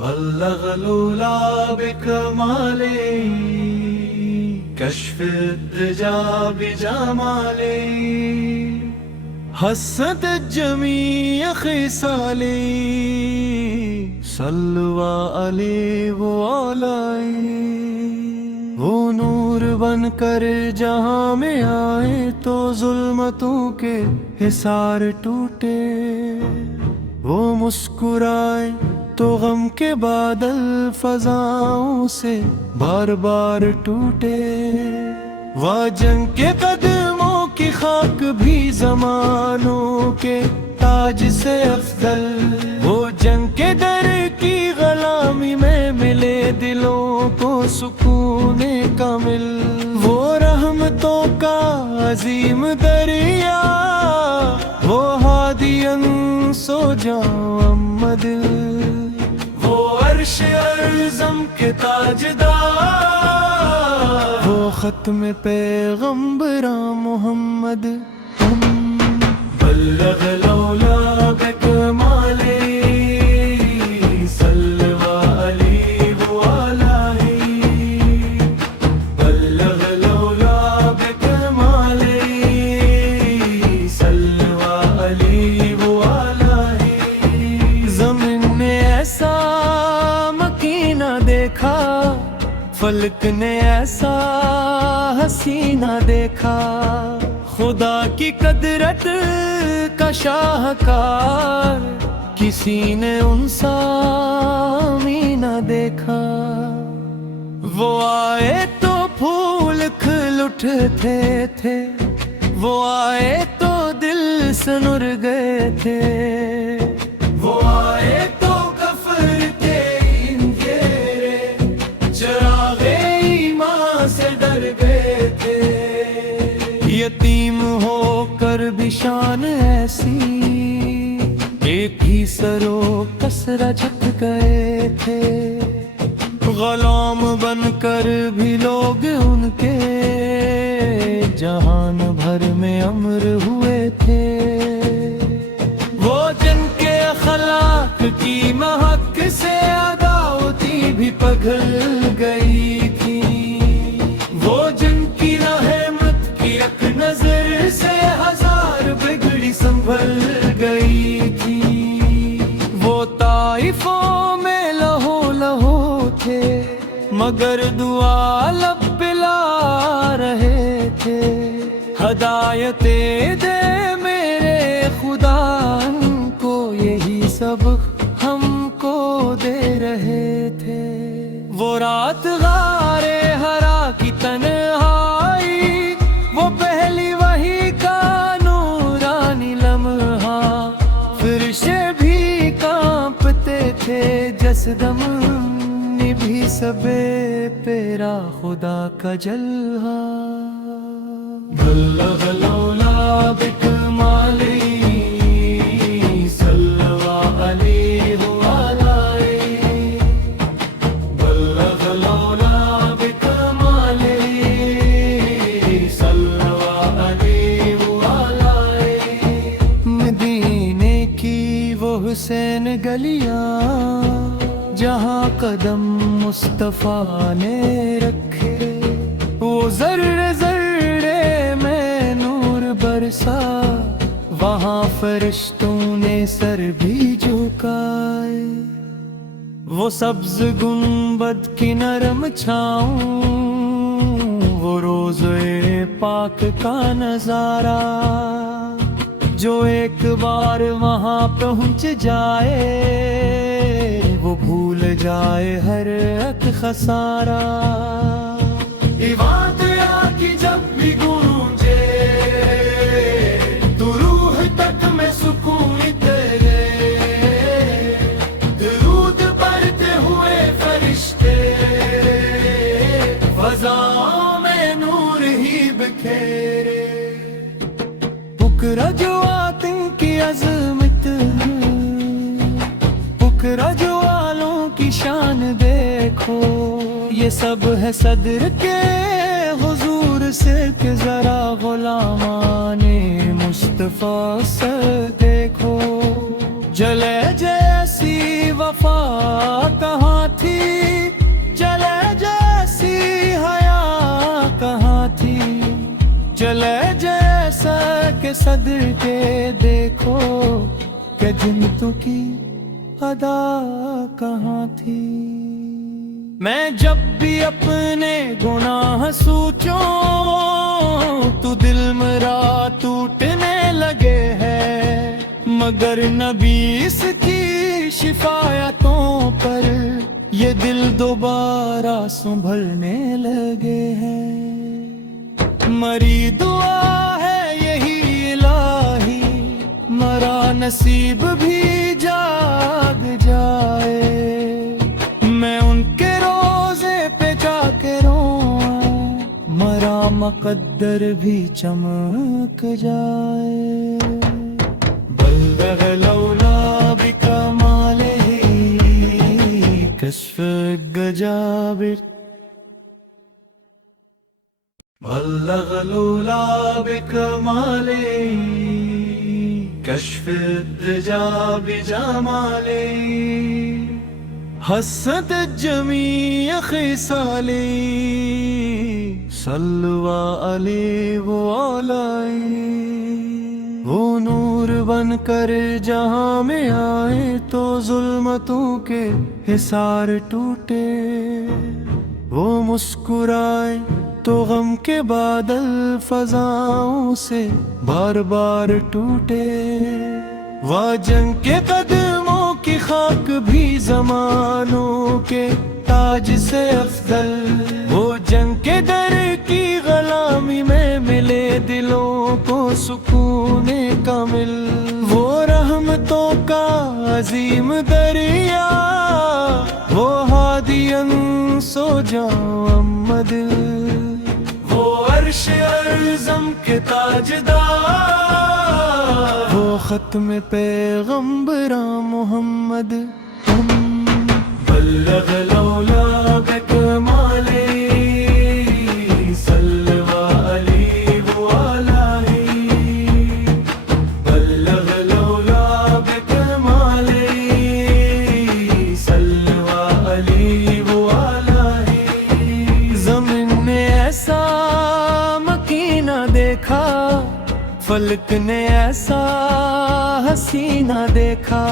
بلغ الأولى بكماله كشف الدجى بجماله حسنت الجميع خصاله صلوا عليه وعليه وہ نور بن کر جہاں میں آئے تو ظلمتوں کے حصار ٹوٹے، وہ مسکرائے تو غم کے بادل فضاؤں سے بار بار ٹوٹے، وہ جنگ کے قدموں کی خاک بھی زمانوں کے تاج سے افضل، وہ جنگ کے در کی غلامی میں ملے دلوں کو سکون کامل، وہ رحمتوں کا عظیم دریا، وہ ہادین سو جاؤ امد، وہ عرش اعظم کے تاجدار، وہ ختم پیغمبراں محمد، بلغ الأولى بكماله صلوا عليه وعليه، بلغ الأولى بكماله صلوا عليه وعليه۔ زمین نے ایسا مکینہ دیکھا، فلک نے ایسا حسینہ دیکھا، خدا کی قدرت کا شاہکار کسی نے ان سا نہ دیکھا، وہ آئے تو پھول کھل اٹھتے تھے، وہ آئے تو دل سنر گئے تھے، وہ آئے تو کفر کے اندھیرے چراغ ایمان سے ڈر گئے تھے، یتیم ہو کر بھی شان ایسی ایک ہی سرو کسرہ جھک گئے تھے، غلام بن کر بھی لوگ ان کے جہان بھر میں امر ہوئے تھے، وہ جن کے اخلاق کی مہک سے عداوتی بھی پگھل گئی تھی، وہ جن کی رحمت کی ایک نظر سے ہزار بگڑی سنبھل گئی تھی، وہ طائفوں میں لہو لہو تھے مگر دعا لب پلا رہے تھے، ہدایتیں دے میرے خدا ان کو یہی سبق ہم کو دے رہے تھے، وہ رات غار ہرا کی تنہائی، وہ پہلی وحی کا نورانی لمحہ، فرشتے بھی کانپتے تھے جسدم بھی سبے پیرا خدا کا جلوہ، بلغ الأولى بكماله صلوا عليه وعليه، بلغ الأولى بكماله صلوا عليه وعليه۔ مدینے کی وہ حسین گلیاں جہاں قدم مصطفیٰ نے رکھے، وہ ذرے ذرے میں نور برسا، وہاں فرشتوں نے سر بھی جھکائے، وہ سبز گنبد کی نرم چھاؤں، وہ روضے پاک کا نظارہ، جو ایک بار وہاں پہنچ جائے وہ بھول جائے ہر ایک خسارہ، عبادت کی جب بھی گونجے تو روح تک میں سکون تیرے، درود پڑھتے ہوئے فرشتے فضاؤں میں نور ہی بکھیرے، پکرا جو آتن کی عظمت، پکرا جو آلوں کی شان دیکھو، یہ سب ہے صدر کے حضور سے کہ ذرا غلامان مصطفیٰ سے دیکھو، جلے جیسی وفا کا صدر کے دیکھو کہ جنتوں کی ادا کہاں تھی۔ میں جب بھی اپنے گناہ سوچوں تو دل میرا ٹوٹنے لگے ہے، مگر نبی اس کی شفایتوں پر یہ دل دوبارہ سنبھلنے لگے ہیں۔ مری دعا ہے یہی الہی مرا نصیب بھی جاگ جائے، میں ان کے روزے پہ جا کے رواں مرا مقدر بھی چمک جائے۔ بلغ لولا بکمالہ کشف الجابر، بلغ لولا بکمالہ کشف الدجا بجمالہ، حسنت جمیع خصالہ صلوا علیہ وآلہ۔ وہ نور بن کر جہاں میں آئے تو ظلمتوں کے حصار ٹوٹے، وہ مسکرائے تو غم کے بادل فضاؤں سے بار بار ٹوٹے، وہ جنگ کے قدموں کی خاک بھی زمانوں کے تاج سے افضل، وہ جنگ کے در کی غلامی میں ملے دلوں کو سکون کامل، وہ رحمتوں کا عظیم دریا، وہ ہادین سو جاؤ امد، وہ عرش اعظم کے تاجدار، وہ ختم پیغمبراں محمد۔ بلغ لولا بکمالہ صلوا علیہ وآلہ، بلغ لولا بکمالہ صلوا علیہ وآلہ۔ زمین نے ایسا مکینہ دیکھا، فلک نے ایسا حسینہ دیکھا،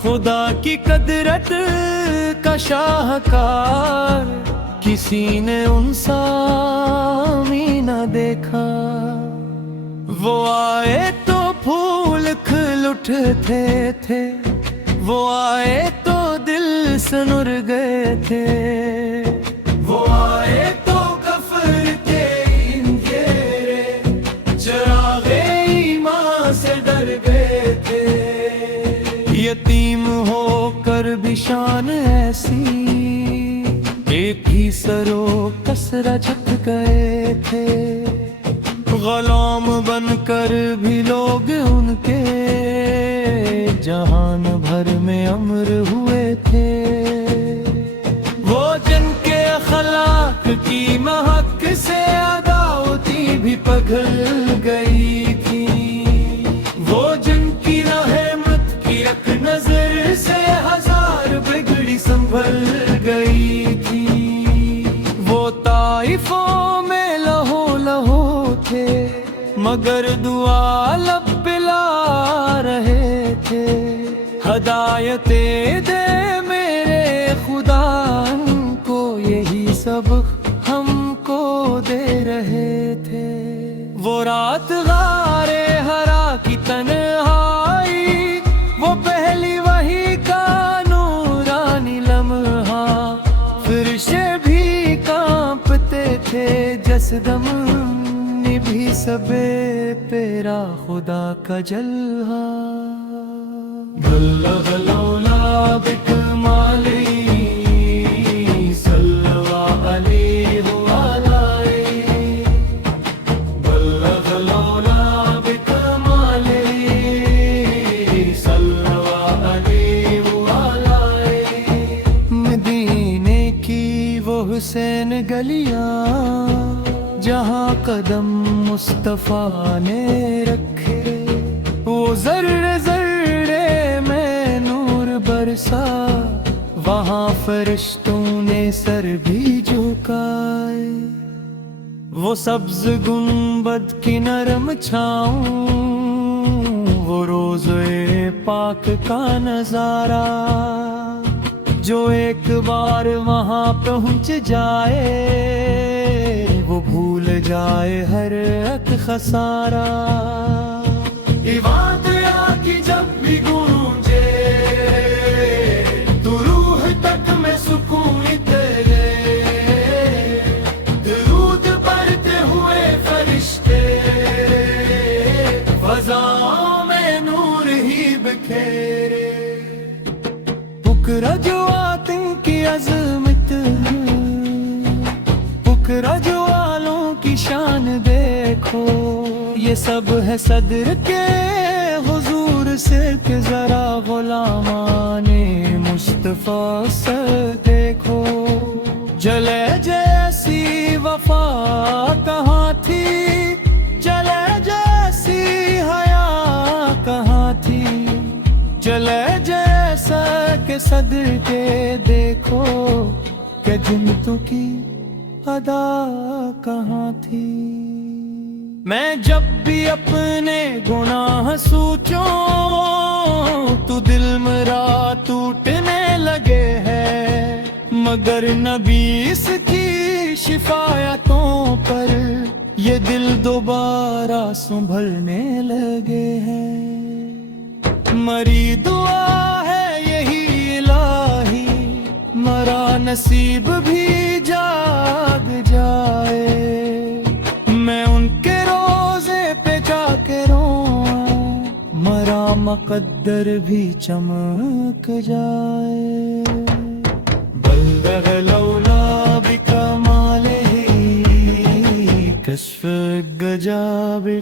خدا کی قدرت کا شاہکار کسی نے ان سا نہ دیکھا۔ وہ آئے تو پھول کھل اٹھتے تھے، وہ آئے تو دل سنر گئے تھے، وہ آئے تو کفر کے اندھیرے چراغ ایمان سے ڈر گئے تھے، یتیم ہو کر بھی شان ایسی ایک ہی سرو کسرہ جھک گئے تھے، غلام بن کر بھی لوگ ان کے جہان بھر میں امر ہوئے تھے، وہ جن کے اخلاق کی مہک سے عداوتی بھی پگھل گئی تھی، وہ جن کی رحمت کی ایک نظر سے ہزار بگڑی سنبھل گئی تھی، وہ طائفوں میں لہو لہو تھے مگر دعا لب پہ لا رہے تھے، ہدایتیں دے میرے خدا ان کو یہی سبق ہم کو دے رہے تھے، وہ رات غار ہرا کی تنہائی، وہ پہلی وحی کا نورانی لمحہ، فرشتے بھی کانپتے تھے جسدم بھی سبے پیرا خدا کا جلوہ۔ بلغ لولا بکمالہ صلوا علیہ وآلہ، بلغ لولا بکمالہ صلوا علیہ وآلہ۔ مدینے کی وہ حسین گلیاں جہاں قدم مصطفیٰ نے رکھے، وہ ذرے ذرے میں نور برسا، وہاں فرشتوں نے سر بھی جھکائے، وہ سبز گنبد کی نرم چھاؤں، وہ روضے پاک کا نظارہ، جو ایک بار وہاں پہنچ جائے وہ بھول جائے ہر ایک خسارہ۔ عبادیہ کی جب بھی گونجے تو روح تک میں سکون تیرے، درود پڑھتے ہوئے فرشتے فضاؤں میں نور ہی بکھیرے۔ پکرا جو آتن کی عظمت، پکرا جو آلوں کی شان دیکھو، یہ سب ہے صدر کے حضور سے کہ ذرا غلامان مصطفیٰ سے دیکھو۔ جلے جیسی وفا کہاں تھی، جلے جیسی حیا کہاں تھی، جلے جیسا کہ صدر کے دیکھو، کہ جنتوں کی ادا کہاں تھی۔ میں جب بھی اپنے گناہ سوچوں تو دل میرا ٹوٹنے لگے ہے، مگر نبی اس کی شفایتوں پر یہ دل دوبارہ سنبھلنے لگے ہیں۔ مری دعا ہے یہی الہی، مرا نصیب بھی جاگ جائے، میں ان کے روزے پہ جا کے رواں، مرا مقدر بھی چمک جائے۔ بلغ لولا بکمالہ کشف گجابر